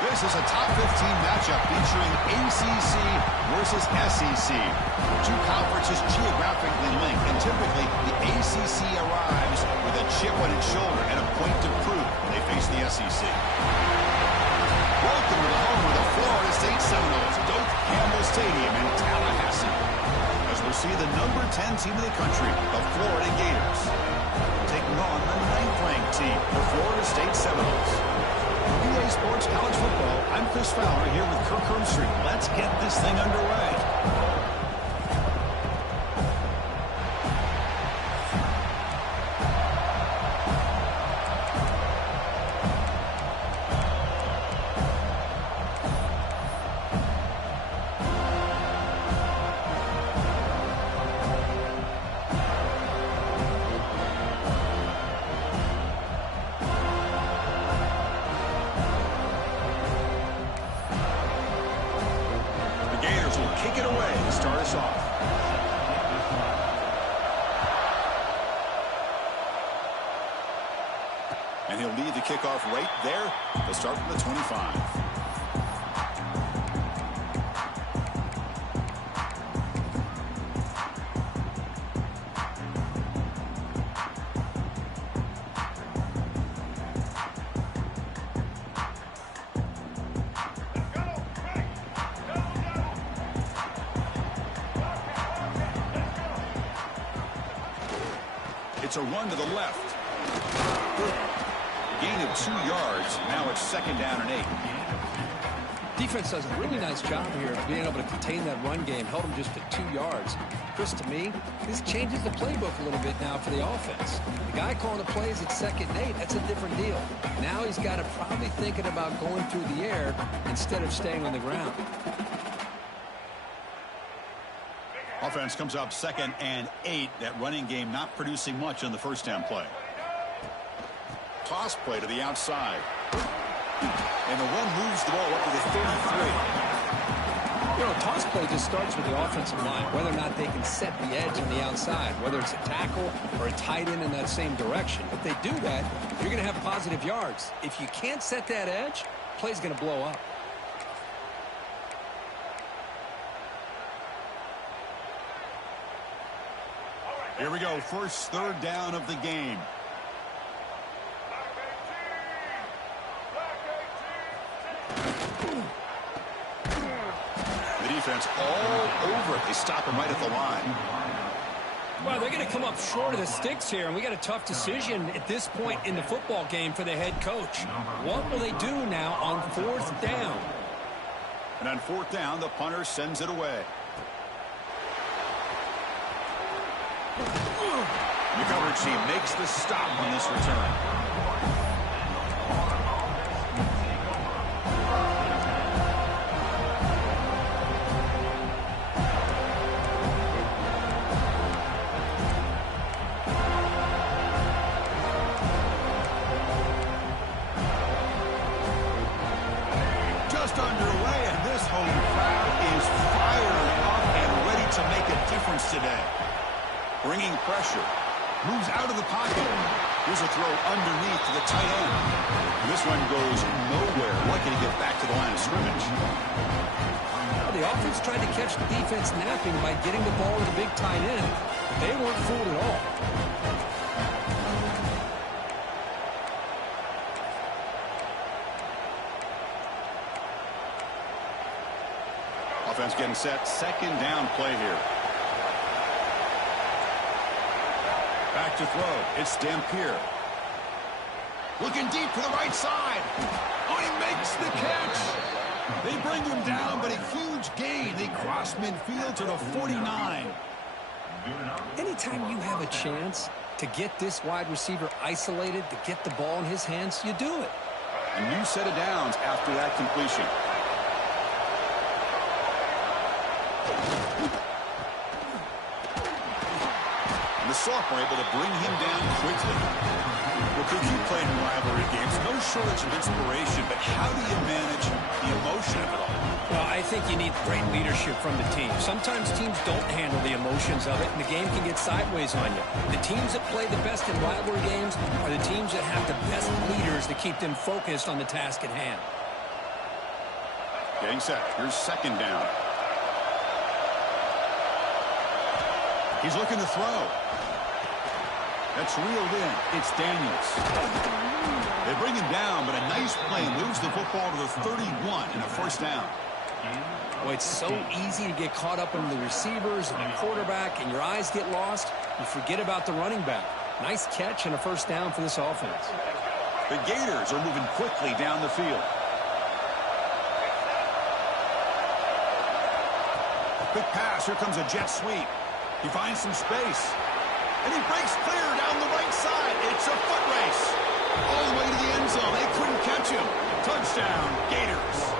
This is a top 15 matchup featuring ACC versus SEC. Two conferences geographically linked, and typically the ACC arrives with a chip on its shoulder and a point to prove when they face the SEC. Welcome to the home of the Florida State Seminoles, Doak Campbell Stadium in Tallahassee, as we'll see the number 10 team in the country, the Florida Gators, taking on the 9th-ranked team, the Florida State Seminoles. EA Sports College Football, I'm Chris Fowler here with Kirk Hermstreet. Let's get this thing underway. Kick it away to start us off. And he'll lead the kickoff right there to start from the 25. It's a run to the left. Gain of 2 yards. Now it's 2nd down and 8. Defense does a really nice job here of being able to contain that run game. Held him just to 2 yards. Chris, to me, this changes the playbook a little bit now for the offense. The guy calling the plays at 2nd and 8, that's a different deal. Now he's got to probably thinking about going through the air instead of staying on the ground. Offense comes up 2nd and 8. That running game not producing much on the first down play. Toss play to the outside. And the run moves the ball up to the 33. You know, toss play just starts with the offensive line, whether or not they can set the edge on the outside, whether it's a tackle or a tight end in that same direction. If they do that, you're going to have positive yards. If you can't set that edge, play's going to blow up. Here we go, first 3rd down of the game. The defense all over it. They stop him right at the line. Well, they're going to come up short of the sticks here, and we got a tough decision at this point in the football game for the head coach. What will they do now on 4th down? And on 4th down, the punter sends it away. The coverage team makes the stop on this return. Just underway, and this home crowd is fired up and ready to make a difference today. Bringing pressure. Moves out of the pocket. Here's a throw underneath to the tight end. And this one goes nowhere. Lucky to get back to the line of scrimmage. Well, the offense tried to catch the defense napping by getting the ball to the big tight end. They weren't fooled at all. Offense getting set. 2nd down play here. Back to throw. It's Dampier. Looking deep to the right side. Oh, he makes the catch. They bring him down, but a huge gain. They cross midfield to the 49. Anytime you have a chance to get this wide receiver isolated, to get the ball in his hands, you do it. A new set of downs after that completion. The sophomore able to bring him down quickly. Well, could you play in rivalry games? No shortage of inspiration, but how do you manage the emotion of it all? Well, I think you need great leadership from the team. Sometimes teams don't handle the emotions of it, and the game can get sideways on you. The teams that play the best in rivalry games are the teams that have the best leaders to keep them focused on the task at hand. Getting set. Here's second down. He's looking to throw. That's reeled in. It's Daniels. They bring him down, but a nice play moves the football to the 31 and a first down. Boy, it's so easy to get caught up in the receivers and the quarterback, and your eyes get lost. You forget about the running back. Nice catch and a first down for this offense. The Gators are moving quickly down the field. Quick pass. Here comes a jet sweep. He finds some space. And he breaks clear down the right side. It's a foot race. All the way to the end zone. They couldn't catch him. Touchdown, Gators.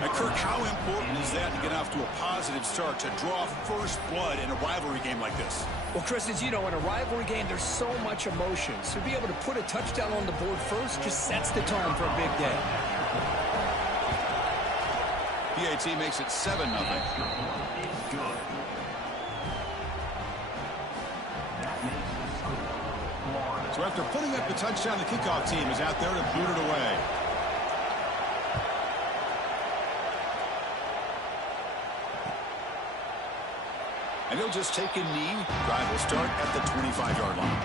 Now, Kirk, how important is that to get off to a positive start, to draw first blood in a rivalry game like this? Well, Chris, as you know, in a rivalry game, there's so much emotion. So to be able to put a touchdown on the board first just sets the tone for a big day. PAT makes it 7-0. So after putting up the touchdown, the kickoff team is out there to boot it away. And he'll just take a knee. Drive will start at the 25-yard line.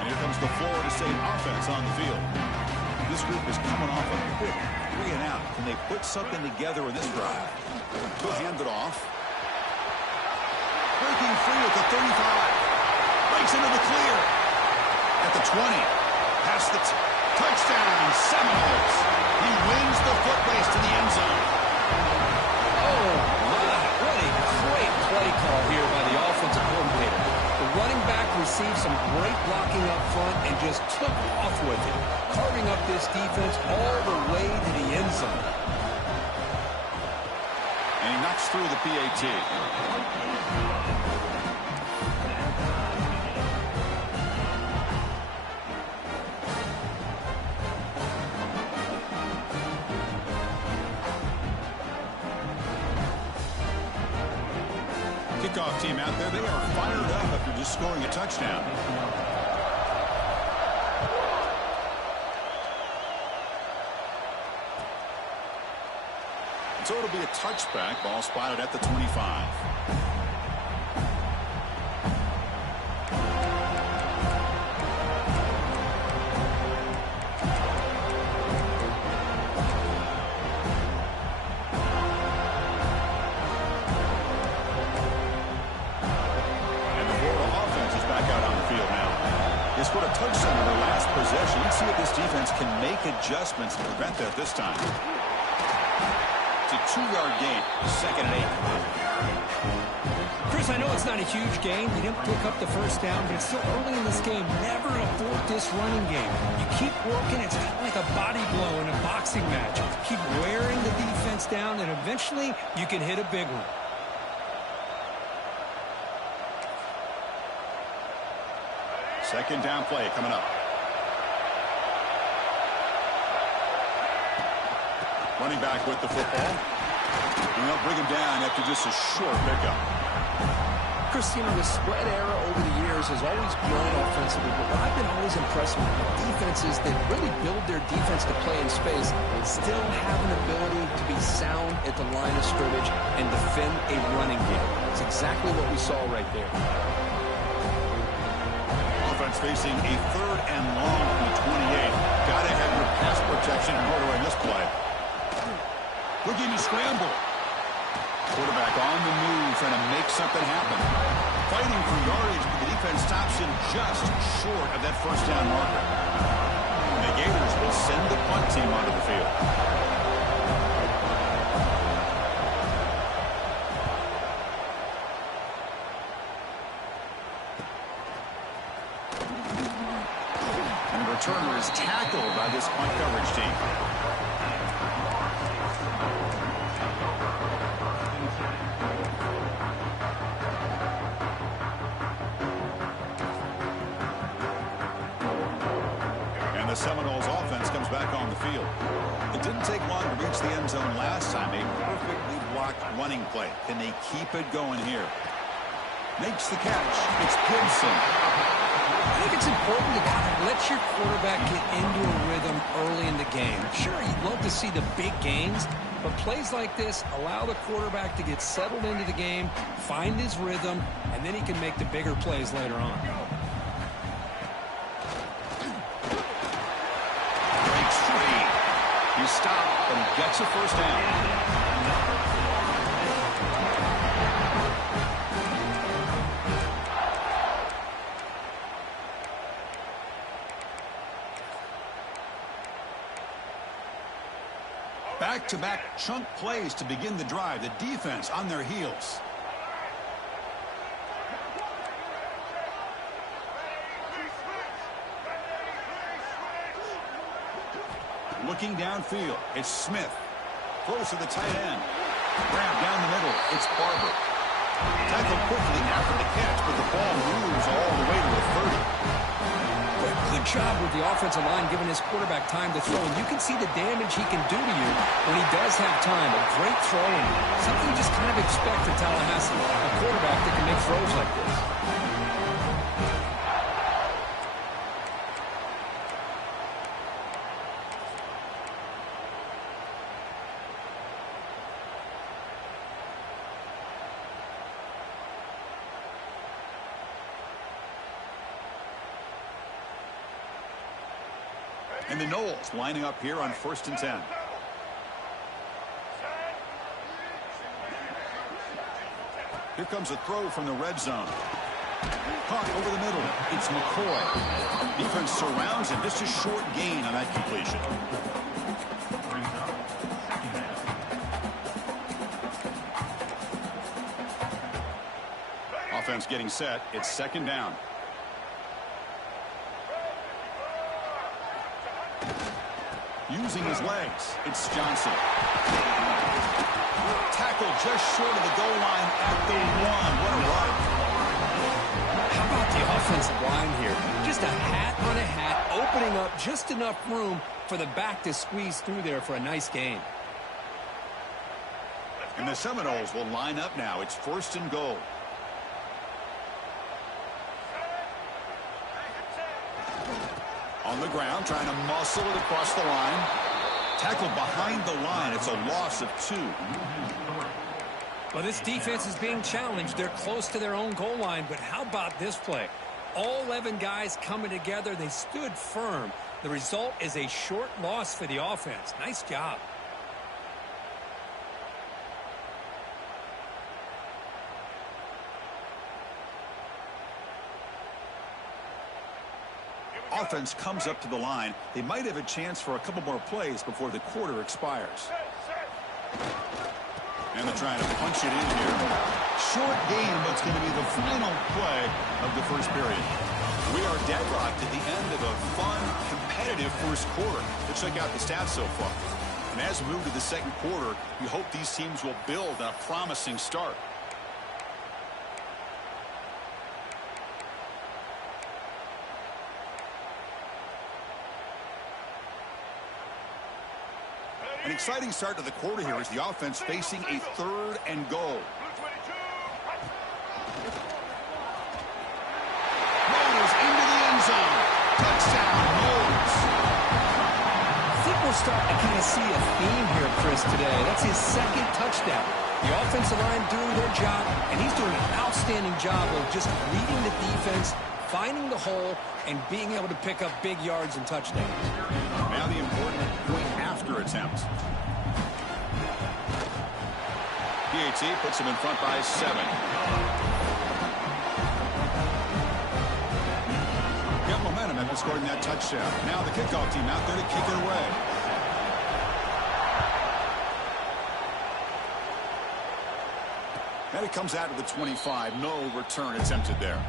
And here comes the Florida State offense on the field. This group is coming off a quick 3 and out. Can they put something together in this drive? He'll hand it off. Breaking free at the 35. Breaks into the clear. At the 20. Past the touchdown. Seminoles. He wins the foot race to the end zone. Oh, my. What a great play call here by the offensive coordinator. The running back received some great blocking up front and just took off with it, carving up this defense all the way to the end zone. And he knocks through the PAT. Kickoff team out there, they are fired up after just scoring a touchdown. So it'll be a touchback. Ball spotted at the 25. They scored a touchdown in their last possession. Let's see if this defense can make adjustments to prevent that this time. It's a 2-yard gain, 2nd and 8. Chris, I know it's not a huge gain. You didn't pick up the first down, but it's still early in this game. Never abort this running game. You keep working. It's kind of like a body blow in a boxing match. Keep wearing the defense down, and eventually you can hit a big one. Second down play coming up. Running back with the football. And they'll bring him down after just a short pickup. Chris, you know, the spread era over the years has always grown offensively, but what I've been always impressed with defenses that really build their defense to play in space still have an ability to be sound at the line of scrimmage and defend a running game. It's exactly what we saw right there. Facing a 3rd and long from the 28. Got to have your pass protection in order in this play. Looking to scramble. Quarterback on the move, trying to make something happen. Fighting for yardage, but the defense stops him just short of that first down marker. And the Gators will send the punt team onto the field. Turner is tackled by this punt coverage team. And the Seminoles offense comes back on the field. It didn't take long to reach the end zone last time. A perfectly blocked running play. Can they keep it going here? Makes the catch. It's Gibson. I think it's important to kind of let your quarterback get into a rhythm early in the game. Sure, you'd love to see the big gains, but plays like this allow the quarterback to get settled into the game, find his rhythm, and then he can make the bigger plays later on. Breaks free. He stopped, but he gets a first down. Back-to-back chunk plays to begin the drive. The defense on their heels. Looking downfield, it's Smith. Throws to the tight end. Grab down the middle, it's Barber. Tackled quickly after the catch, but the ball moves all the way to the 30. Good job with the offensive line giving his quarterback time to throw. And you can see the damage he can do to you when he does have time. A great throw and something you just kind of expect in Tallahassee. A quarterback that can make throws like this. And the Knowles lining up here on 1st and 10. Here comes a throw from the red zone. Caught over the middle. It's McCoy. Defense surrounds him. Just a short gain on that completion. Offense getting set. It's 2nd down. Using his legs, it's Johnson. Tackle just short of the goal line at the 1. What a run. How about the offensive line here? Just a hat on a hat, opening up just enough room for the back to squeeze through there for a nice gain. And the Seminoles will line up now. It's 1st and goal. On the ground, trying to muscle it across the line. Tackled behind the line. It's a loss of 2. Well, this defense is being challenged. They're close to their own goal line, but how about this play? All 11 guys coming together. They stood firm. The result is a short loss for the offense. Nice job. Offense comes up to the line. They might have a chance for a couple more plays before the quarter expires. And they're trying to punch it in here. Short game, but it's going to be the final play of the first period. We are deadlocked at the end of a fun, competitive first quarter. Let's check out the stats so far. And as we move to the second quarter, we hope these teams will build on a promising start. An exciting start to the quarter here as the offense facing a 3rd and goal. Motors into the end zone. Touchdown, Knowles. I think we're starting to kind of see a theme here, Chris, today. That's his 2nd touchdown. The offensive line doing their job, and he's doing an outstanding job of just reading the defense, finding the hole, and being able to pick up big yards and touchdowns. Now the important point after attempt. PAT puts him in front by 7. Got momentum after scoring that touchdown. Now the kickoff team out there to kick it away. And it comes out of the 25. No return attempted there.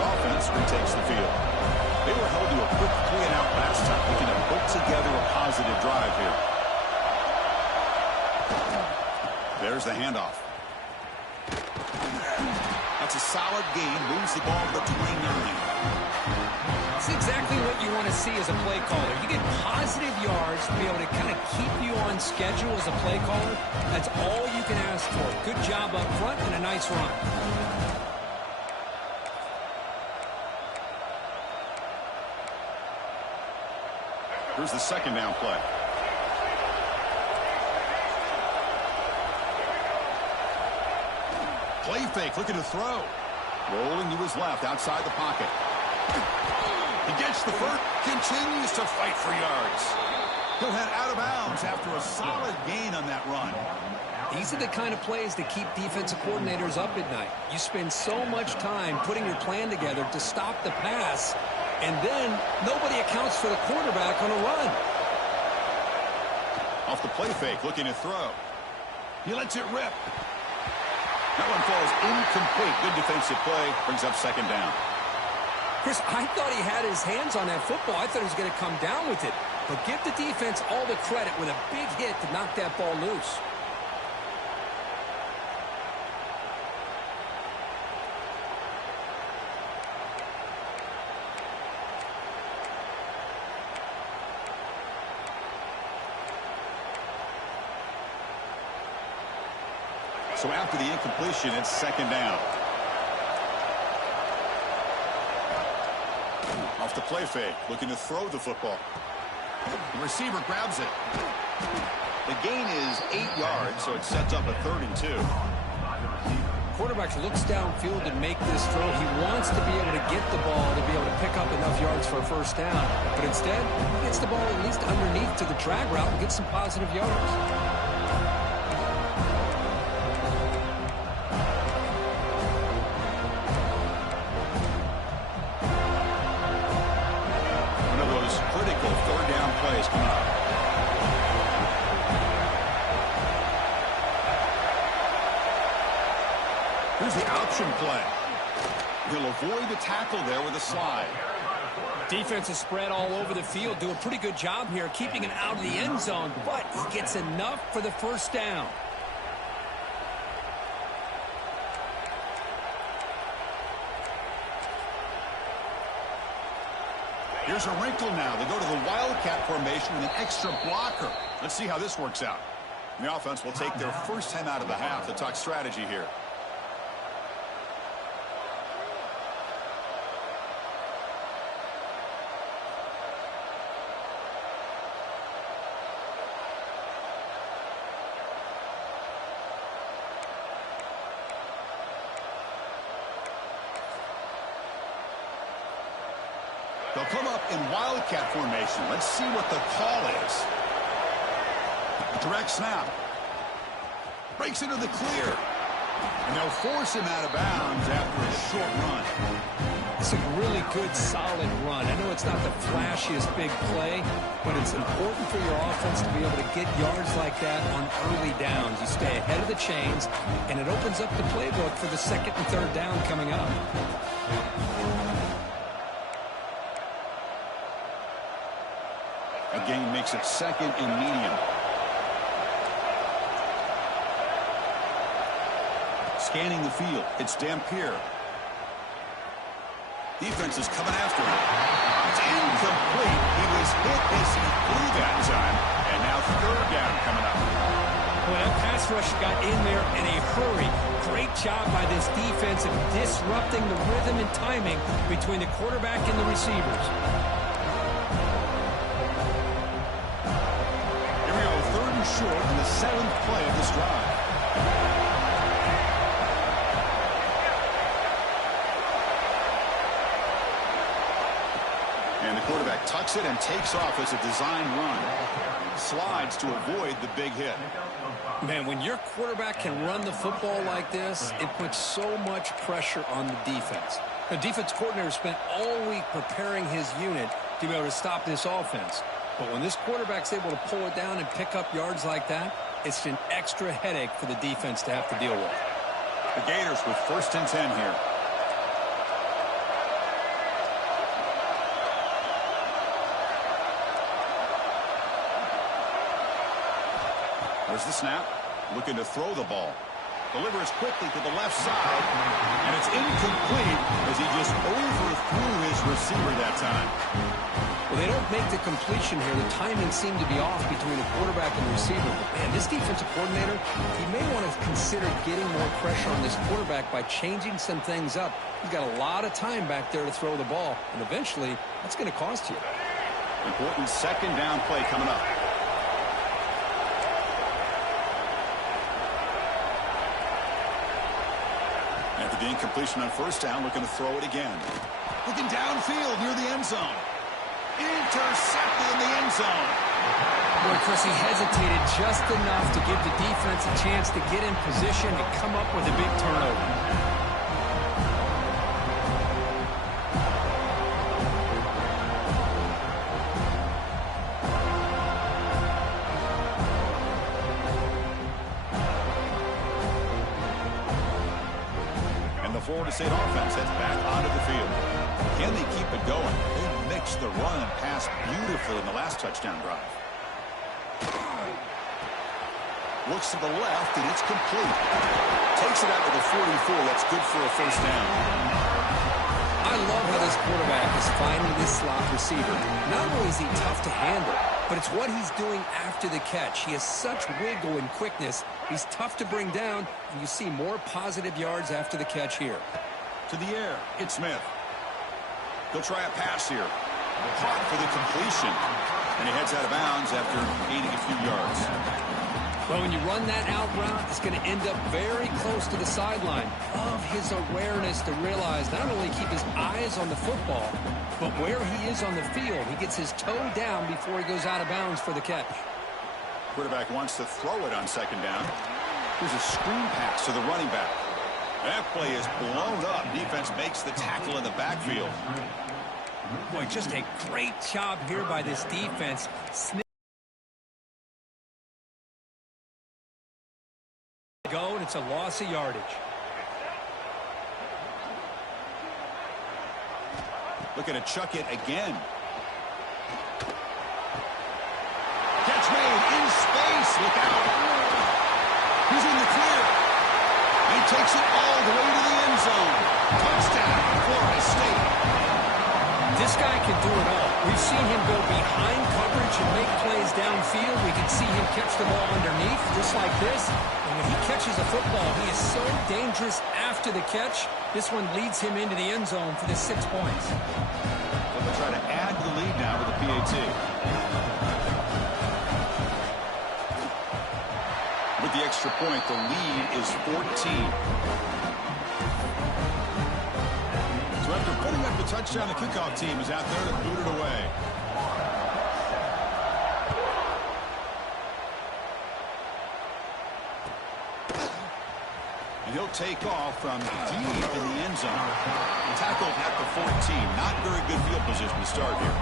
offense retakes the field. They were held to a quick 3-and-out last time, looking to put together a positive drive here. There's the handoff. That's a solid gain. Moves the ball to the 29. It's exactly what you want to see as a play caller. You get positive yards to be able to kind of keep you on schedule as a play caller. That's all you can ask for. Good job up front and a nice run. Here's the second down play. Play fake, looking to throw. Rolling to his left, outside the pocket. He gets the first, continues to fight for yards. He'll head out of bounds after a solid gain on that run. These are the kind of plays that keep defensive coordinators up at night. You spend so much time putting your plan together to stop the pass, and then nobody accounts for the quarterback on a run. Off the play fake, looking to throw. He lets it rip. That one falls incomplete. Good defensive play. Brings up second down. Chris, I thought he had his hands on that football. I thought he was going to come down with it. But give the defense all the credit with a big hit to knock that ball loose. So after the incompletion, it's second down. Off the play fake, looking to throw the football. The receiver grabs it. The gain is 8 yards, so it sets up a 3rd and 2. Quarterback looks downfield to make this throw. He wants to be able to get the ball to be able to pick up enough yards for a first down. But instead, he gets the ball at least underneath to the drag route and gets some positive yards. Here's the option play. He'll avoid the tackle there with a slide. Defense is spread all over the field. Do a pretty good job here keeping it out of the end zone, but he gets enough for the first down. Here's a wrinkle now. They go to the Wildcat formation with an extra blocker. Let's see how this works out. The offense will take their first time out of the half to talk strategy here. They'll come up in Wildcat formation. Let's see what the call is. Direct snap. Breaks into the clear. And they'll force him out of bounds after a short run. It's a really good, solid run. I know it's not the flashiest big play, but it's important for your offense to be able to get yards like that on early downs. You stay ahead of the chains, and it opens up the playbook for the second and third down coming up. Again, makes it second and medium. Scanning the field, it's Dampier. Defense is coming after him. It's incomplete. He was hit as he threw that time. And now third down coming up. Well, that pass rush got in there in a hurry. Great job by this defense of disrupting the rhythm and timing between the quarterback and the receivers. Here we go, third and short in the 7th play of this drive. And the quarterback tucks it and takes off as a design run. Slides to avoid the big hit. Man, when your quarterback can run the football like this, it puts so much pressure on the defense. The defense coordinator spent all week preparing his unit to be able to stop this offense. But when this quarterback's able to pull it down and pick up yards like that, it's an extra headache for the defense to have to deal with. The Gators with 1st and 10 here. There's the snap. Looking to throw the ball. Delivers quickly to the left side. And it's incomplete as he just overthrew his receiver that time. Well, they don't make the completion here. The timing seemed to be off between the quarterback and the receiver. But, man, this defensive coordinator, he may want to consider getting more pressure on this quarterback by changing some things up. He's got a lot of time back there to throw the ball. And eventually, that's going to cost you. Important second down play coming up. After the incompletion on first down, looking to throw it again. Looking downfield near the end zone. Intercepted in the end zone. Boy, Chris, he hesitated just enough to give the defense a chance to get in position and come up with a big turnover. Florida State offense heads back onto the field. Can they keep it going? They mixed the run and pass beautifully in the last touchdown drive. Looks to the left, and it's complete. Takes it out to the 44. That's good for a first down. I love how this quarterback is finding this slot receiver. Not only is he tough to handle, but it's what he's doing after the catch. He has such wiggle and quickness. He's tough to bring down, and you see more positive yards after the catch here. To the air, it's Smith. He'll try a pass here. Caught for the completion. And he heads out of bounds after gaining a few yards. Well, when you run that out route, it's going to end up very close to the sideline. Love his awareness to realize not only keep his eyes on the football, but where he is on the field. He gets his toe down before he goes out of bounds for the catch. Quarterback wants to throw it on second down. Here's a screen pass to the running back. That play is blown up. Defense makes the tackle in the backfield. Boy, just a great job here by this defense. Go, and it's a loss of yardage. Looking to chuck it again. Catch made in space. Look out. He's in the clear. He takes it all the way to the end zone. Touchdown, Florida State. This guy can do it all. We've seen him go behind coverage and make plays downfield. We can see him catch the ball underneath, just like this. And when he catches a football, he is so dangerous after the catch. This one leads him into the end zone for the 6 points. Well, they'll try to add to the lead now with the PAT. With the extra point, the lead is 14. So after putting up the touchdown, the kickoff team is out there to boot it away. And he'll take off from deep in the end zone. Tackled at the 14. Not very good field position to start here.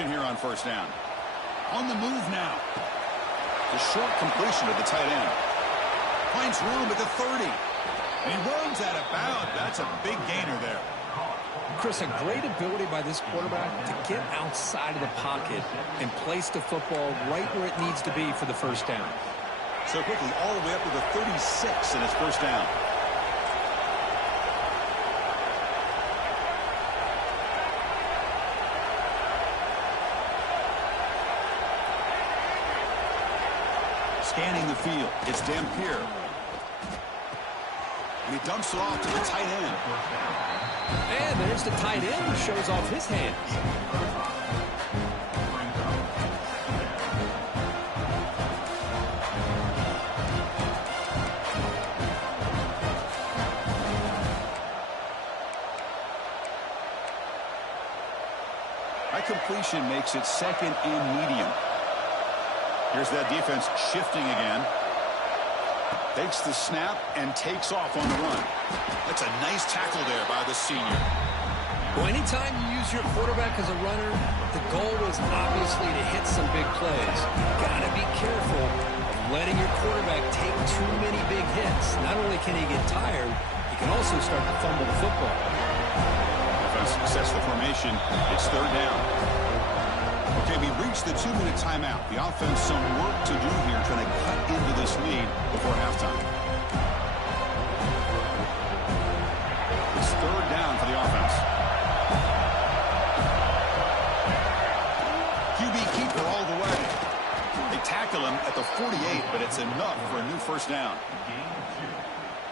Here on first down. On the move now. The short completion to the tight end. Finds room at the 30. And he runs out of bounds. That's a big gainer there. Chris, a great ability by this quarterback to get outside of the pocket and place the football right where it needs to be for the first down. So quickly, all the way up to the 36 in his first down. Scanning the field, it's Dampier. And he dumps it off to the tight end. And there's the tight end who shows off his hands. That completion makes it second and medium. Here's that defense shifting again. Takes the snap and takes off on the run. That's a nice tackle there by the senior. Well, anytime you use your quarterback as a runner, the goal is obviously to hit some big plays. You've got to be careful of letting your quarterback take too many big hits. Not only can he get tired, he can also start to fumble the football. Offense success the formation. It's third down. Okay, we reached the 2-minute timeout. The offense some work to do here trying to cut into this lead before halftime. It's third down for the offense. QB keeper all the way. They tackle him at the 48, but it's enough for a new first down.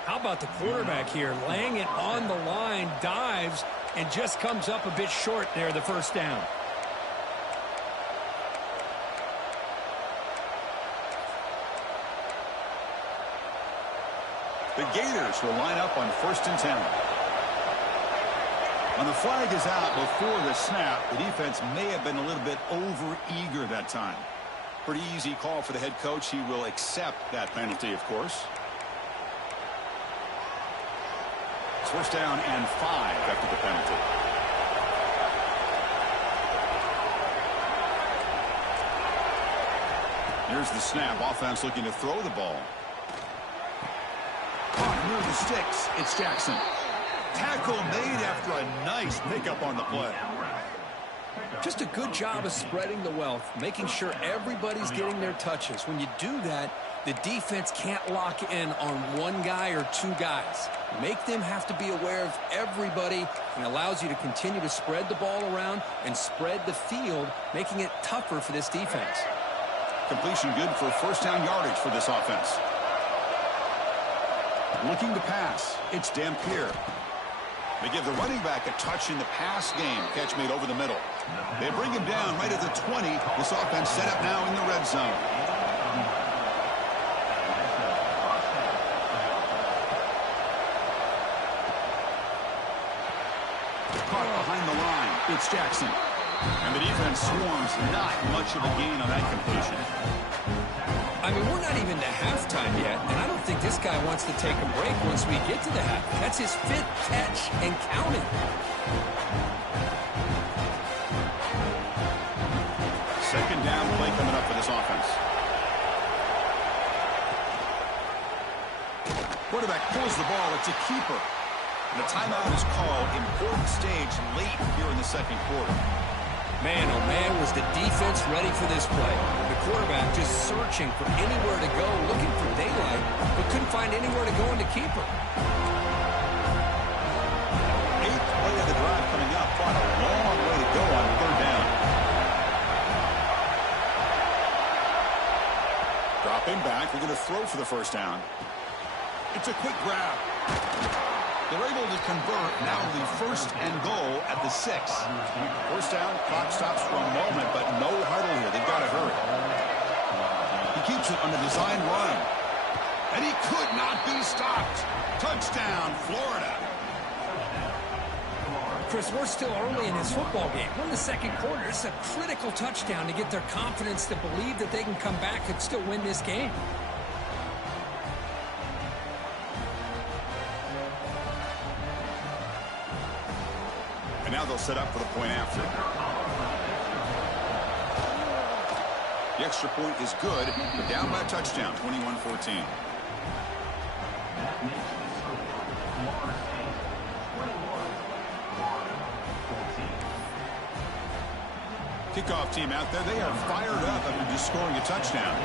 How about the quarterback here, laying it on the line, dives, and just comes up a bit short there, the first down. The Gators will line up on 1st and 10. When the flag is out before the snap, the defense may have been a little bit over-eager that time. Pretty easy call for the head coach. He will accept that penalty, of course. It's 1st down and 5 after the penalty. Here's the snap. Offense looking to throw the ball. Near the sticks, it's Jackson. Tackle made after a nice pickup on the play. Just a good job of spreading the wealth, making sure everybody's getting their touches. When you do that, the defense can't lock in on one guy or two guys. Make them have to be aware of everybody, and allows you to continue to spread the ball around and spread the field, making it tougher for this defense. Completion good for 1st down yardage for this offense. Looking to pass, it's Dampier. They give the running back a touch in the pass game. Catch made over the middle. They bring him down right at the 20. This offense set up now in the red zone. Caught behind the line. It's Jackson. And the defense swarms. Not much of a gain on that completion. I mean, we're not even to halftime yet, and I don't think this guy wants to take a break once we get to the half. That's his 5th catch and counting. Second down play coming up for this offense. Quarterback pulls the ball. It's a keeper. And the timeout is called. Important stage late here in the second quarter. Man, oh man, was the defense ready for this play. The quarterback just searching for anywhere to go, looking for daylight, but couldn't find anywhere to go in the keeper. 8th play of the drive coming up. Quite a long way to go on 3rd down. Dropping back. We're going to throw for the first down. It's a quick grab. They're able to convert. Now the 1st and goal at the 6. 1st down, clock stops for a moment, but no huddle here. They've got to hurry. He keeps it on the design run. And he could not be stopped. Touchdown, Florida. Chris, we're still early in this football game. We're in the second quarter. It's a critical touchdown to get their confidence to believe that they can come back and still win this game. And now they'll set up for the point after. The extra point is good. They're down by a touchdown, 21-14. Kickoff team out there. They are fired up after just scoring a touchdown.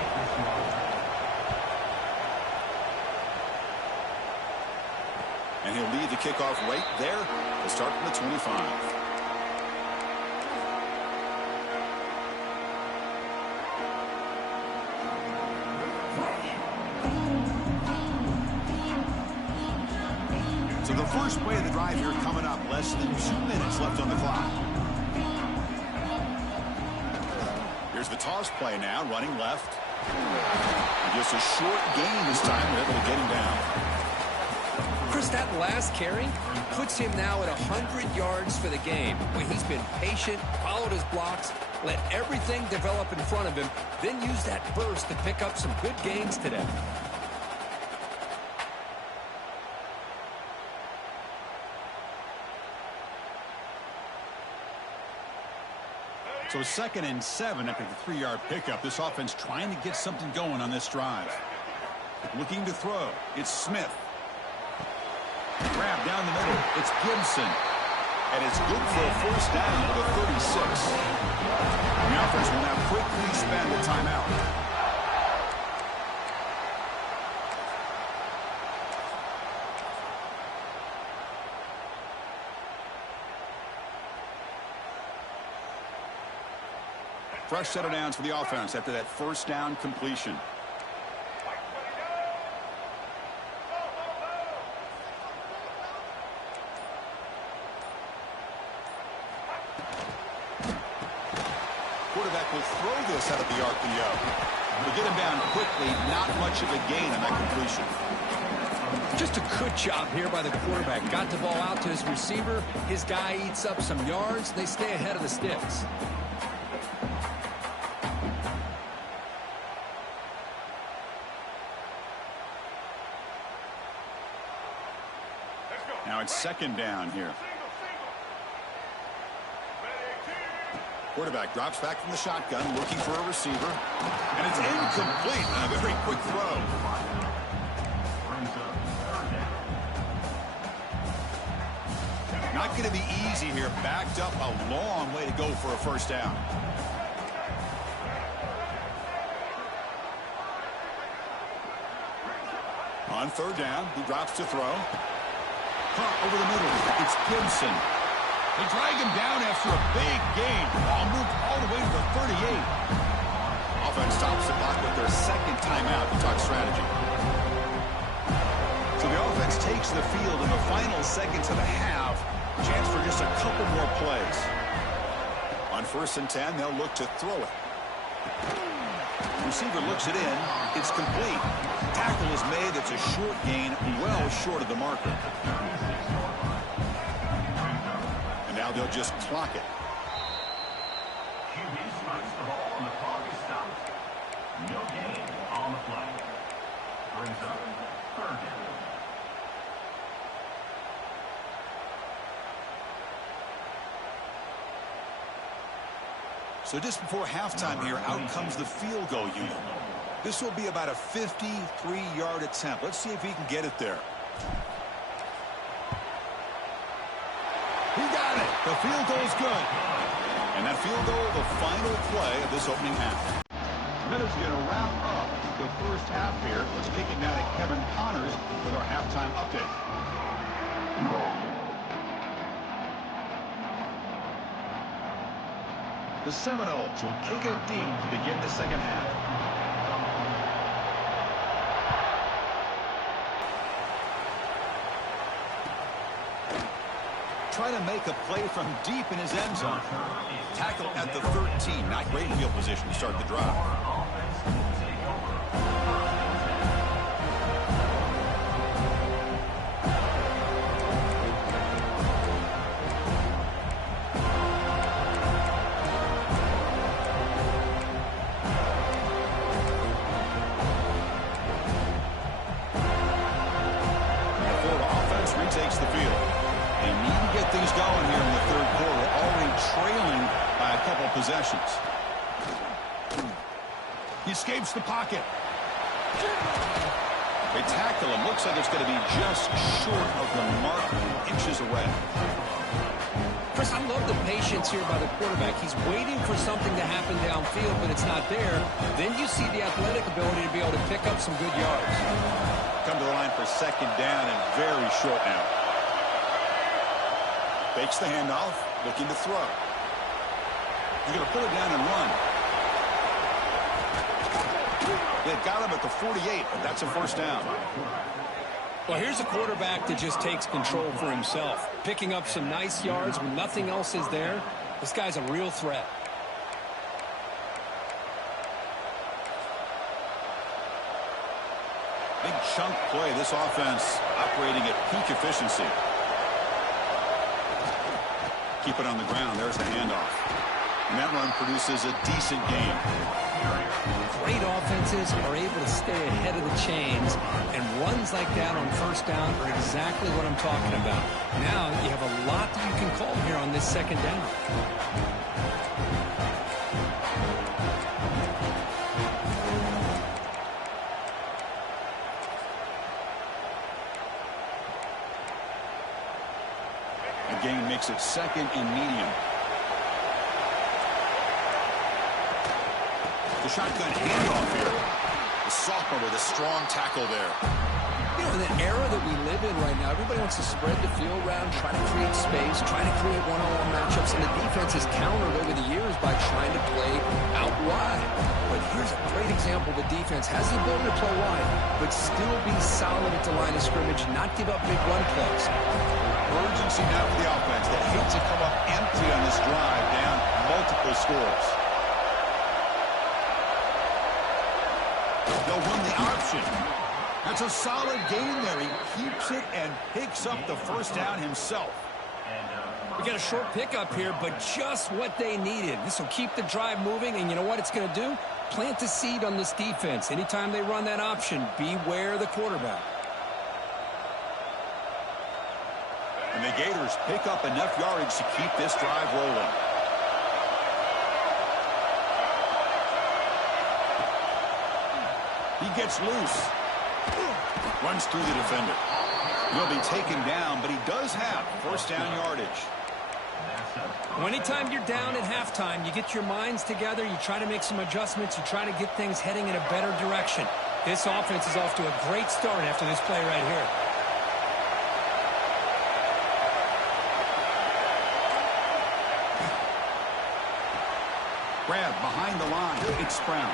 And he'll lead the kickoff right there. We'll start from the 25. So the first play of the drive here coming up. Less than 2 minutes left on the clock. Here's the toss play now, running left. And just a short gain this time. They're able to get him down. Chris, that last carry puts him now at 100 yards for the game. When he's been patient, followed his blocks, let everything develop in front of him, then use that burst to pick up some good gains today. So 2nd and 7 after the 3-yard pickup. This offense trying to get something going on this drive. Looking to throw. It's Smith. Grab down the middle. It's Gibson. And it's good for a first down to the 36. The offense will now quickly spend the timeout. Fresh set of downs for the offense after that first down completion. Quarterback will throw this out of the RPO. We get him down quickly, not much of a gain on that completion. Just a good job here by the quarterback. Got the ball out to his receiver. His guy eats up some yards. They stay ahead of the sticks. Now it's 2nd down here. Quarterback drops back from the shotgun, looking for a receiver. And it's incomplete. A very quick throw. Not going to be easy here. Backed up a long way to go for a first down. On 3rd down, he drops to throw. Caught over the middle. It's Gibson. They drag him down after a big gain. Ball moved all the way to the 38. Offense stops the clock with their 2nd timeout to talk strategy. So the offense takes the field in the final seconds of the half. Chance for just a couple more plays. On 1st and 10, they'll look to throw it. Receiver looks it in. It's complete. Tackle is made. It's a short gain, well short of the marker. And now they'll just clock it. QB strikes the ball and the clock is stopped. No gain on the play. Brings up 3rd down. So just before halftime here, out comes the field goal unit. This will be about a 53-yard attempt. Let's see if he can get it there. He got it. The field goal is good. And that field goal, the final play of this opening half. That is going to wrap up the first half here. Let's kick it now to Kevin Connors with our halftime update. The Seminoles will kick it deep to begin the 2nd half. Try to make a play from deep in his end zone. Tackle at the 13. Not great field position to start the drive. Takes the field. They need to get things going here in the 3rd quarter, already trailing by a couple possessions. He escapes the pocket. They tackle him. Looks like it's going to be just short of the mark, inches away. Chris, I love the patience here by the quarterback. He's waiting for something to happen downfield, but it's not there. Then you see the athletic ability to be able to pick up some good yards. Come to the line for 2nd down and very short now. Fakes the handoff, looking to throw. He's going to put it down and run. They got him at the 48, but that's a first down. Well, here's a quarterback that just takes control for himself. Picking up some nice yards when nothing else is there. This guy's a real threat. Big chunk play. This offense operating at peak efficiency. Keep it on the ground. There's the handoff. And that run produces a decent gain. Great offenses are able to stay ahead of the chains, and runs like that on 1st down are exactly what I'm talking about. Now you have a lot that you can call here on this 2nd down. gain makes it 2nd and medium. The shotgun handoff here. The sophomore with a strong tackle there. You know, in the era that we live in right now, everybody wants to spread the field around, try to create space, try to create one-on-one matchups, and the defense has countered over the years by trying to play out wide. But here's a great example. The defense has the ability to play wide, but still be solid at the line of scrimmage, not give up big run plays. Urgency now for the offense that hates to come up empty on this drive, down multiple scores. They'll run the option. That's a solid gain there. He keeps it and picks up the first down himself. We got a short pickup here, but just what they needed. This will keep the drive moving, and you know what it's going to do? Plant a seed on this defense. Anytime they run that option, beware the quarterback. And the Gators pick up enough yardage to keep this drive rolling. He gets loose. Runs through the defender. He'll be taken down, but he does have first down yardage. Well, anytime you're down at halftime, you get your minds together, you try to make some adjustments, you try to get things heading in a better direction. This offense is off to a great start after this play right here. Grab behind the line. It's Brown.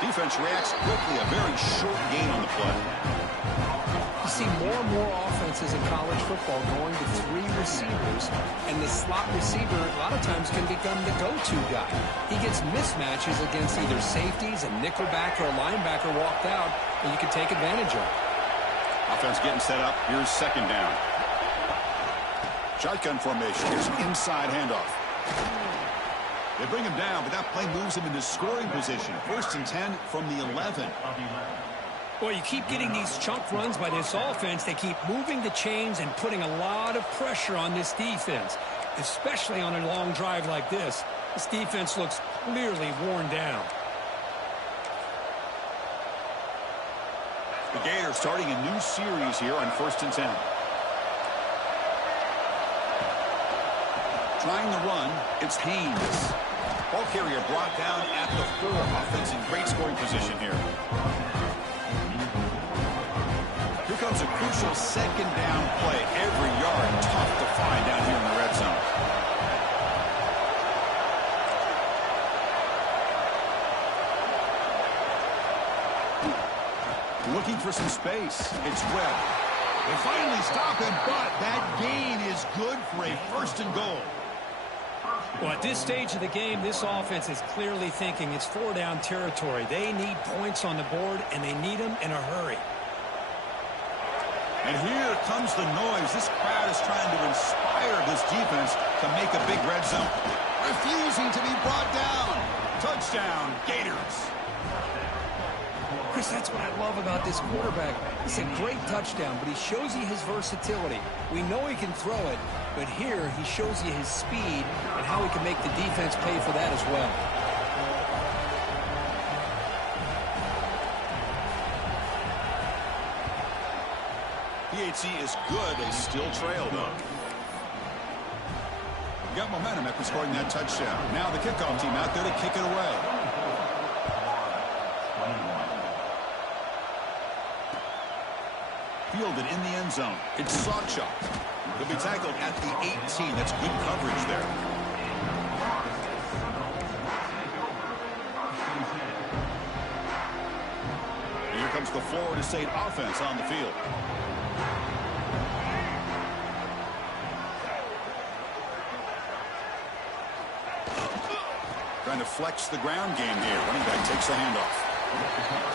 Defense reacts quickly. A very short gain on the play. You see more and more offenses in college football going to 3 receivers, and the slot receiver a lot of times can become the go-to guy. He gets mismatches against either safeties, a nickelback, or a linebacker walked out, and you can take advantage of it. Offense getting set up. Here's 2nd down. Shotgun formation. Here's an inside handoff. They bring him down, but that play moves him into scoring position. 1st and 10 from the 11. Well, you keep getting these chunk runs by this offense. They keep moving the chains and putting a lot of pressure on this defense, especially on a long drive like this. This defense looks clearly worn down. The Gators starting a new series here on 1st and 10. Trying to run, it's Haynes. Ball carrier brought down at the 4. Offense in great scoring position here. Here comes a crucial 2nd down play. Every yard tough to find down here in the red zone. Looking for some space. It's Webb. They finally stop him, but that gain is good for a 1st and goal. Well, at this stage of the game, this offense is clearly thinking it's 4-down territory. They need points on the board, and they need them in a hurry. And here comes the noise. This crowd is trying to inspire this defense to make a big red zone. Refusing to be brought down. Touchdown, Gators. Chris, that's what I love about this quarterback. It's a great touchdown, but he shows you his versatility. We know he can throw it, but here he shows you his speed and how he can make the defense pay for that as well. PHC is good. They still trail, though. Got momentum after scoring that touchdown. Now the kickoff team out there to kick it away. Fielded in the end zone. It's Sawchuk. He'll be tackled at the 18. That's good coverage there. Here comes the Florida State offense on the field. Trying to flex the ground game here. Running back takes the handoff.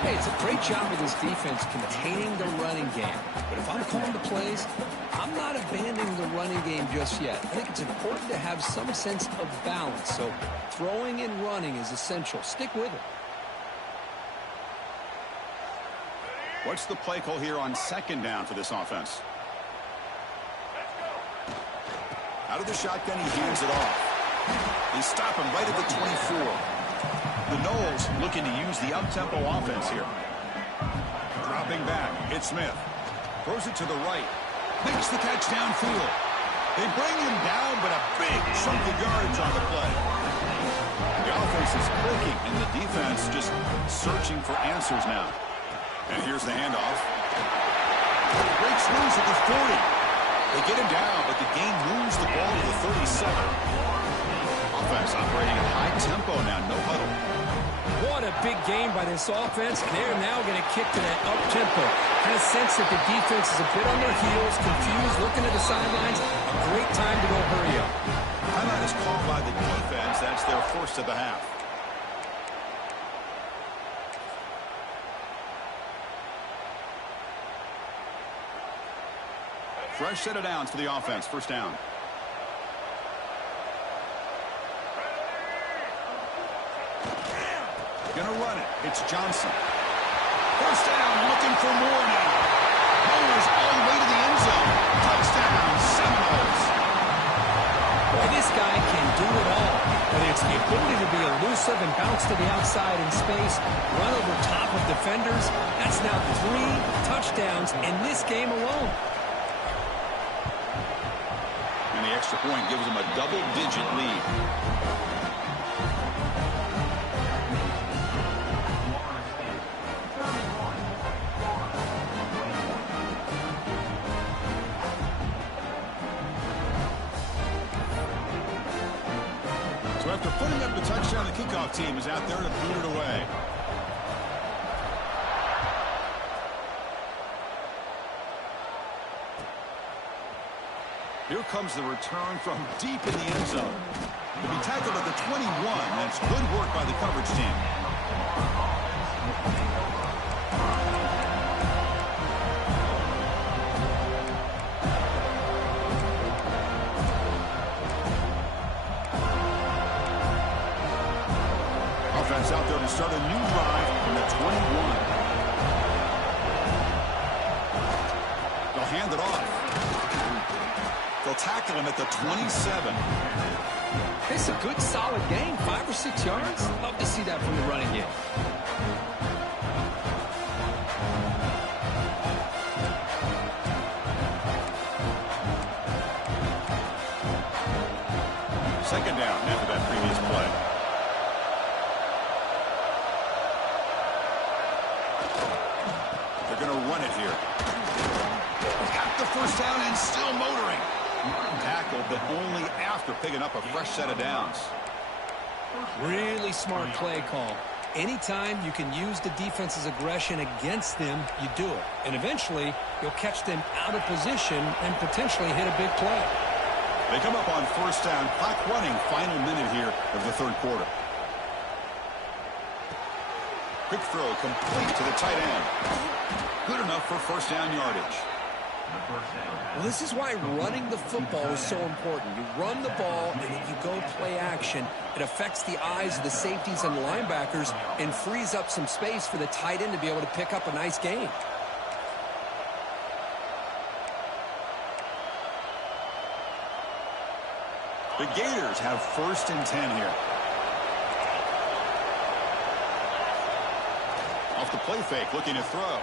Hey, it's a great job of this defense containing the running game. But if I'm calling the plays, I'm not abandoning the running game just yet. I think it's important to have some sense of balance. So throwing and running is essential. Stick with it. What's the play call here on 2nd down for this offense? Out of the shotgun, he hands it off. They stop him right at the 24. The Noles looking to use the up-tempo offense here. Dropping back, it's Smith. Throws it to the right. Makes the catch downfield. They bring him down, but a big chunk of yards on the play. The offense is clicking, and the defense just searching for answers now. And here's the handoff. Breaks loose at the 40. They get him down, but the game moves the ball to the 37. Offense operating at high tempo now, no huddle. What a big game by this offense. They're now going to kick to that up-tempo. Kind of sense that the defense is a bit on their heels, confused, looking at the sidelines. A great time to go hurry up. Timeout is called by the defense. That's their first of the half. Fresh set of downs for the offense. First down. Gonna run it. It's Johnson. First down, looking for more now. Mowers all the way to the end zone. Touchdown, Seminoles. Boy, this guy can do it all. Whether it's the ability to be elusive and bounce to the outside in space, run over top of defenders. That's now 3 touchdowns in this game alone. And the extra point gives them a double-digit lead. So after putting up the touchdown, the kickoff team is out there to boot it away. Here comes the return from deep in the end zone. To be tackled at the 21, that's good work by the coverage team. Offense out there to start a new drive from the 21. They'll hand it off. They'll tackle him at the 27. It's a good, solid game. 5 or 6 yards. Love to see that from the running game. Second down after that previous play. They're going to run it here. Got the first down and still motoring. Tackle, but only after picking up a fresh set of downs. Really smart play call. Anytime you can use the defense's aggression against them, you do it. And eventually, you'll catch them out of position and potentially hit a big play. They come up on first down. Clock running, final minute here of the third quarter. Quick throw complete to the tight end. Good enough for first down yardage. Well, this is why running the football is so important. You run the ball, and then you go play action. It affects the eyes of the safeties and linebackers and frees up some space for the tight end to be able to pick up a nice gain. The Gators have first and 10 here. Off the play fake, looking to throw.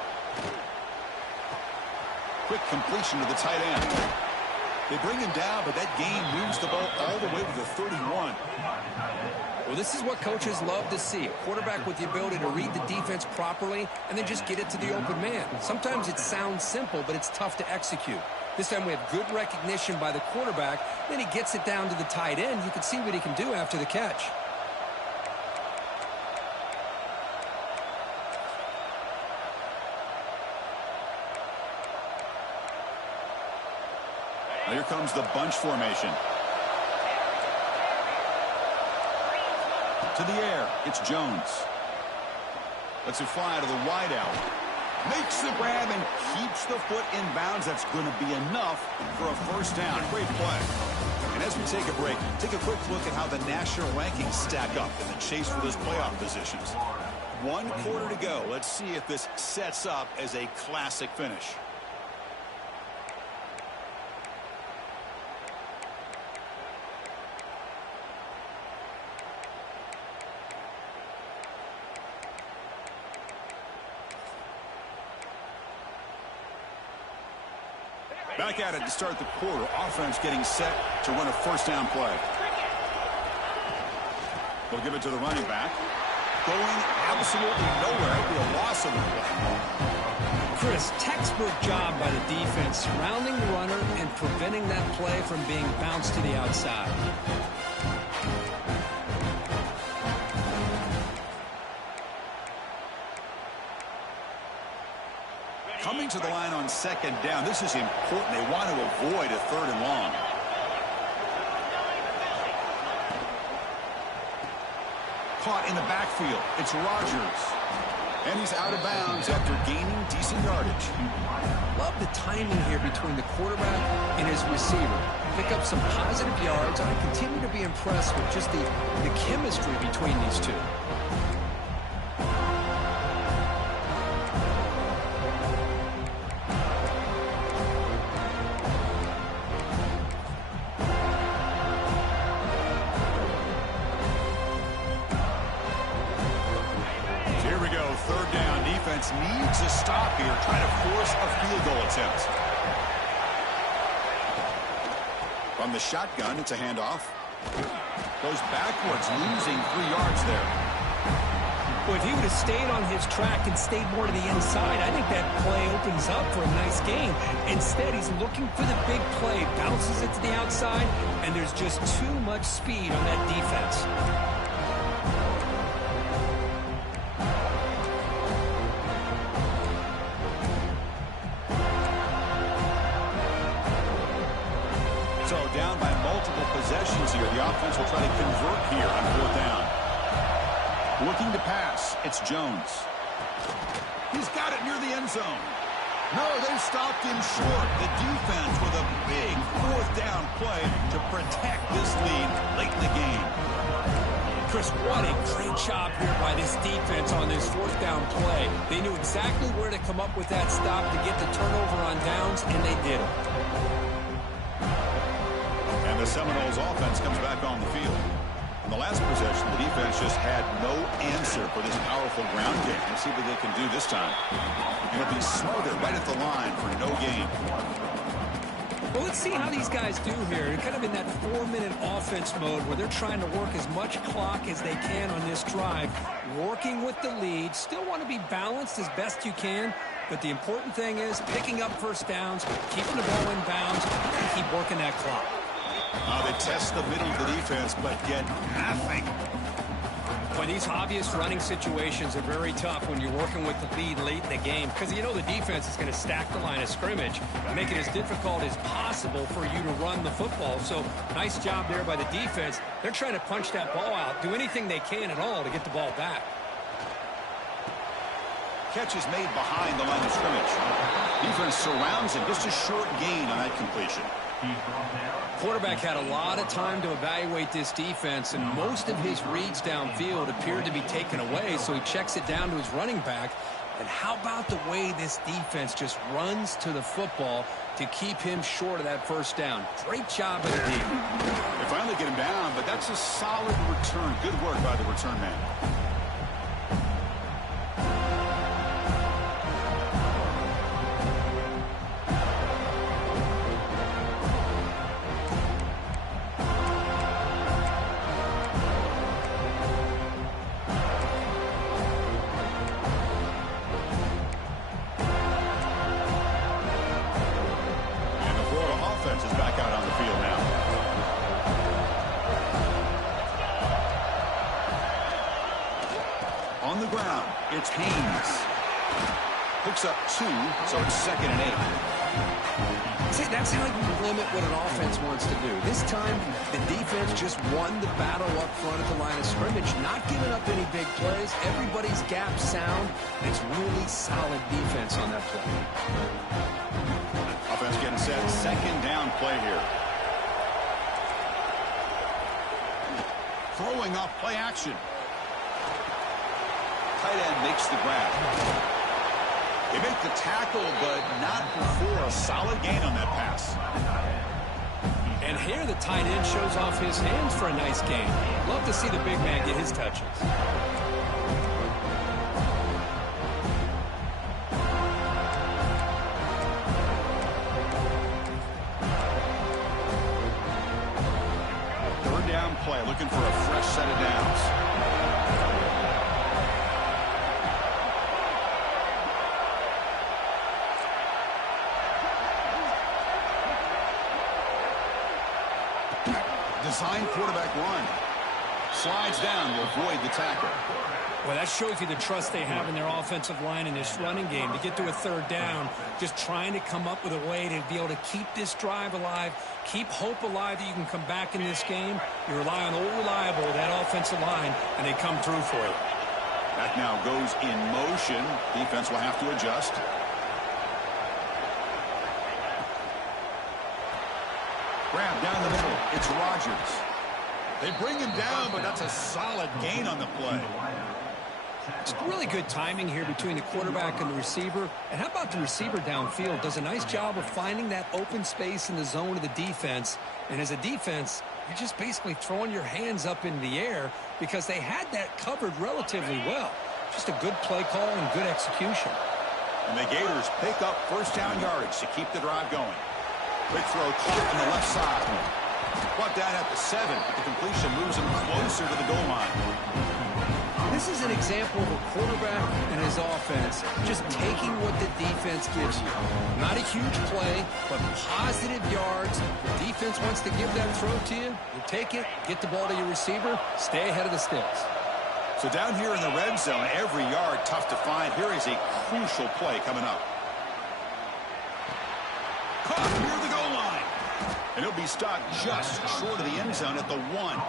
Quick completion to the tight end. They bring him down, but that gain moves the ball all the way to the 31. Well, this is what coaches love to see. A quarterback with the ability to read the defense properly and then just get it to the open man. Sometimes it sounds simple, but it's tough to execute. This time we have good recognition by the quarterback. Then he gets it down to the tight end. You can see what he can do after the catch. Now here comes the bunch formation. To the air, it's Jones. Lets it fly to the wideout. Makes the grab and keeps the foot in bounds. That's going to be enough for a first down. Great play. And as we take a break, take a quick look at how the national rankings stack up in the chase for those playoff positions. 1 quarter to go. Let's see if this sets up as a classic finish. Back at it to start the quarter. Offense getting set to run a first down play. They'll give it to the running back. Going absolutely nowhere. It'll be a loss of the play. Chris, textbook job by the defense surrounding the runner and preventing that play from being bounced to the outside. Coming to the line on second down. This is important. They want to avoid a third and long. Caught in the backfield. It's Rodgers. And he's out of bounds after gaining decent yardage. Love the timing here between the quarterback and his receiver. Pick up some positive yards. I continue to be impressed with just the chemistry between these two. Needs a stop here, trying to force a field goal attempt. From the shotgun, it's a handoff. Goes backwards, losing 3 yards there. Well, if he would have stayed on his track and stayed more to the inside, I think that play opens up for a nice game. Instead, he's looking for the big play, bounces it to the outside, and there's just too much speed on that defense. So down by multiple possessions here. The offense will try to convert here on 4th down. Looking to pass. It's Jones. He's got it near the end zone. No, they stopped him short. The defense with a big 4th down play to protect this lead late in the game. Chris, what a great job here by this defense on this 4th down play. They knew exactly where to come up with that stop to get the turnover on downs, and they did it. And the Seminoles offense comes back on the field. In the last possession, the defense just had no answer for this powerful ground game. Let's see what they can do this time. It'll be smothered right at the line for no gain. Well, let's see how these guys do here. They're kind of in that 4-minute offense mode where they're trying to work as much clock as they can on this drive, working with the lead. Still want to be balanced as best you can, but the important thing is picking up first downs, keeping the ball in bounds, and keep working that clock. They test the middle of the defense, but get nothing. Well, these obvious running situations are very tough when you're working with the lead late in the game because you know the defense is going to stack the line of scrimmage, make it as difficult as possible for you to run the football. So nice job there by the defense. They're trying to punch that ball out, do anything they can at all to get the ball back. Catch is made behind the line of scrimmage. Defense surrounds him. Just a short gain on that completion. Quarterback had a lot of time to evaluate this defense, and most of his reads downfield appeared to be taken away, so he checks it down to his running back. And how about the way this defense just runs to the football to keep him short of that first down? Great job by the team. They finally get him down, but that's a solid return. Good work by the return man. Is back out on the field now. On the ground, it's Haynes. Picks up 2, so it's 2nd and 8. See, that's how you limit what an offense wants to do. This time, the defense just won the battle up front at the line of scrimmage, not giving up any big plays. Everybody's gap sound. It's really solid defense on that play. Offense getting set. 2nd down play here. Throwing off play action. Tight end makes the grab. They make the tackle, but not before a solid gain on that pass. And here the tight end shows off his hands for a nice gain. Love to see the big man get his touches. looking for a fresh set of downs. Design quarterback run. Slides down to avoid the tackle. Well, that shows you the trust they have in their offensive line in this running game. To get to a third down, just trying to come up with a way to be able to keep this drive alive, keep hope alive that you can come back in this game. You rely on old reliable, that offensive line, and they come through for you. Back now goes in motion. Defense will have to adjust. Grab down the middle. It's Rodgers. They bring him down, but that's a solid gain on the play. It's really good timing here between the quarterback and the receiver. And how about the receiver downfield? Does a nice job of finding that open space in the zone of the defense. And as a defense, you're just basically throwing your hands up in the air because they had that covered relatively well. Just a good play call and good execution. And the Gators pick up first down yardage to keep the drive going. Quick throw caught on the left side. Brought down at the 7, but the completion moves him closer to the goal line. This is an example of a quarterback and his offense just taking what the defense gives you. Not a huge play, but positive yards. The defense wants to give that throw to you. You take it, get the ball to your receiver, stay ahead of the sticks. So down here in the red zone, every yard tough to find. Here is a crucial play coming up. Caught near the goal line. And he'll be stopped just short of the end zone at the 1.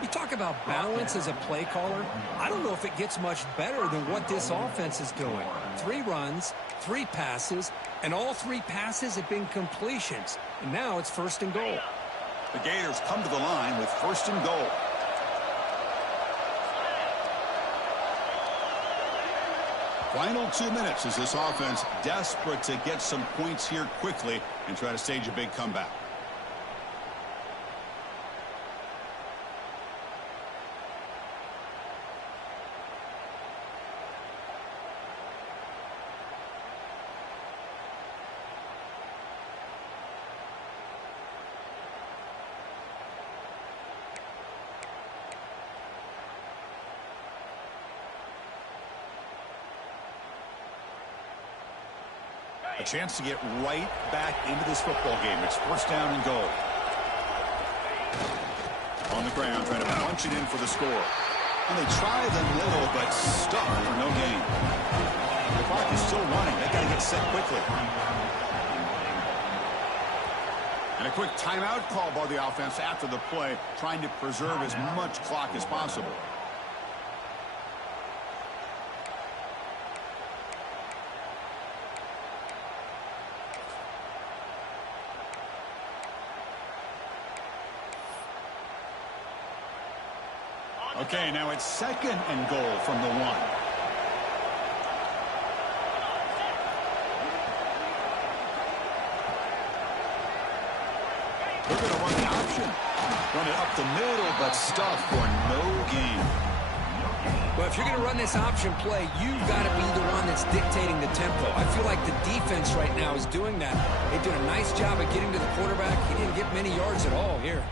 You talk about balance as a play caller. I don't know if it gets much better than what this offense is doing. 3 runs, 3 passes, and all 3 passes have been completions. And now it's first and goal. The Gators come to the line with first and goal. Final 2 minutes as this offense desperate to get some points here quickly and try to stage a big comeback. A chance to get right back into this football game. It's first down and goal. On the ground, trying to punch it in for the score. And they try the middle, but stuck for no gain. The clock is still running. They got to get set quickly. And a quick timeout call by the offense after the play, trying to preserve as much clock as possible. Okay, now it's second and goal from the 1. They're going to run the option. Run it up the middle, but stuff for no gain. Well, if you're going to run this option play, you've got to be the one that's dictating the tempo. I feel like the defense right now is doing that. They did a nice job of getting to the quarterback. He didn't get many yards at all here.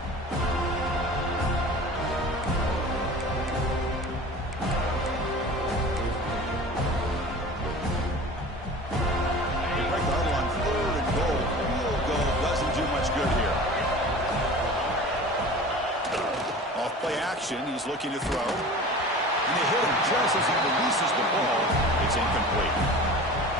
He's looking to throw. And they hit him just as he releases the ball. It's incomplete.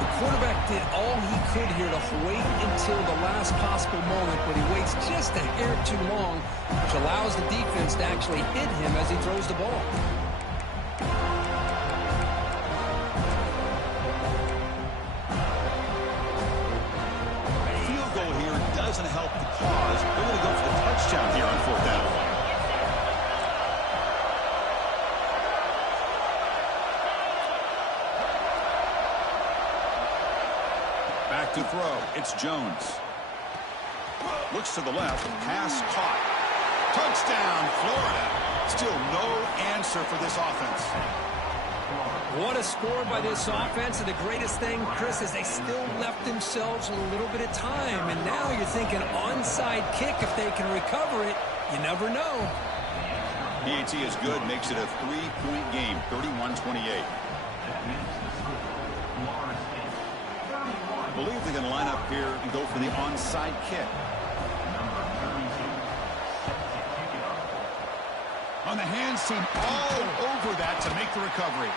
The quarterback did all he could here to wait until the last possible moment, but he waits just a hair too long, which allows the defense to actually hit him as he throws the ball. A field goal here doesn't help the cause. They're going to go for the touchdown here on 4th down. To throw. It's Jones. Looks to the left. Pass caught. Touchdown, Florida. Still no answer for this offense. What a score by this offense. And the greatest thing, Chris, is they still left themselves a little bit of time. And now you're thinking onside kick if they can recover it. You never know. PAT is good, makes it a 3-point game, 31-28. I believe they're going to line up here and go for the onside kick. On the hands team, all over that to make the recovery.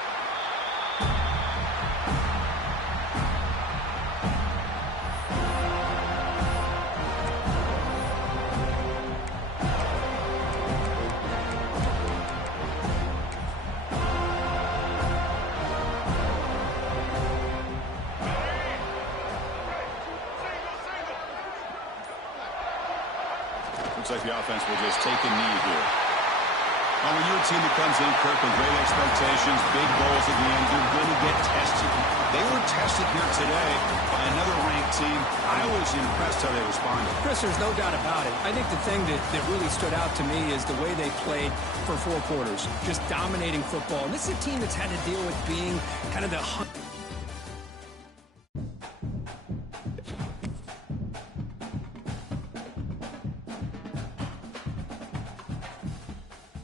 Looks like the offense will just take a knee here. Well, when you're a team that comes in, Kirk, with great expectations, big goals at the end, you're going to get tested. They were tested here today by another ranked team. I was impressed how they responded. Chris, there's no doubt about it. I think the thing that really stood out to me is the way they played for 4 quarters, just dominating football. And this is a team that's had to deal with being kind of the